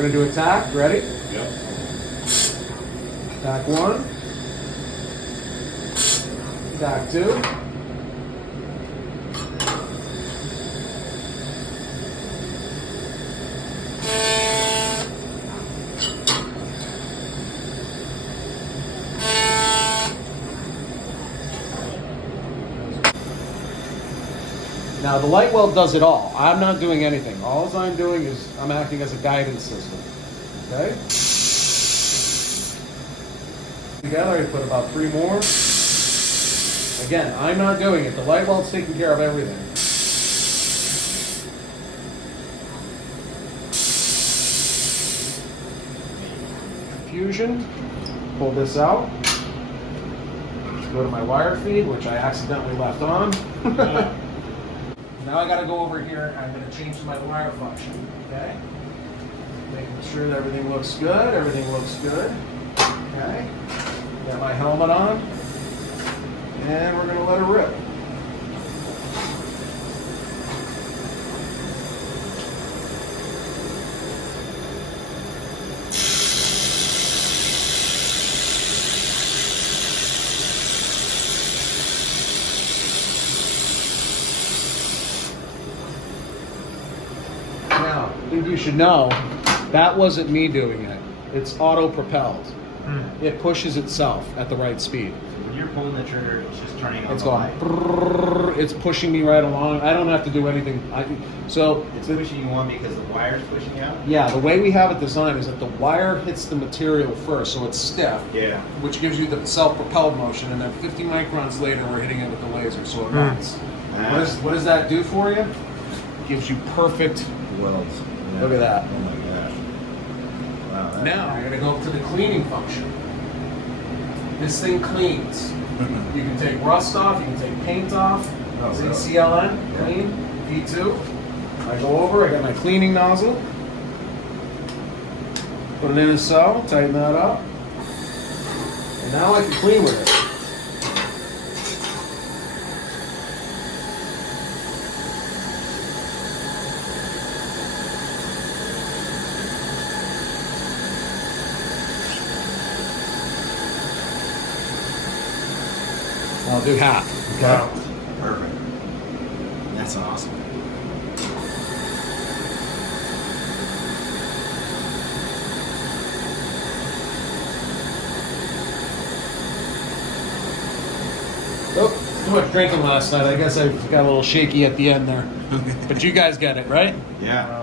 We're gonna do a tack. Ready? Yep. Tack 1. Tack 2. Now the light weld does it all. I'm not doing anything. All I'm doing is I'm acting as a guidance system. Okay? Together I put about 3 more. Again, I'm not doing it. The light weld's taking care of everything. Fusion. Pull this out. Go to my wire feed, which I accidentally left on. Now I gotta go over here, I'm gonna change my wire function, okay? Making sure that everything looks good, okay? Got my helmet on, and we're gonna let her rip. Now, I think you should know, that wasn't me doing it. It's auto-propelled. It pushes itself at the right speed. So when you're pulling the trigger, it's just turning on It's the going, light. brrrr, it's pushing me right along. I don't have to do anything. It's pushing you on because the wire's pushing you out? Yeah, the way we have it designed is that the wire hits the material first, so it's stiff. Yeah. Which gives you the self-propelled motion, and then 50 microns later, we're hitting it with the laser, so it runs. What does that do for you? Gives you perfect Welds. Yeah. Look at that. Oh my gosh. Wow. Now, you're going to go up to the cleaning function. This thing cleans. You can take rust off, you can take paint off. Oh, See really? CLN, clean, P2. I go over, I got my cleaning nozzle. Put it in a cell, tighten that up. And now I can clean with it. I'll do half. Okay. Wow. Perfect. That's awesome. Oh, too much drinking last night. I guess I got a little shaky at the end there. But you guys get it, right? Yeah.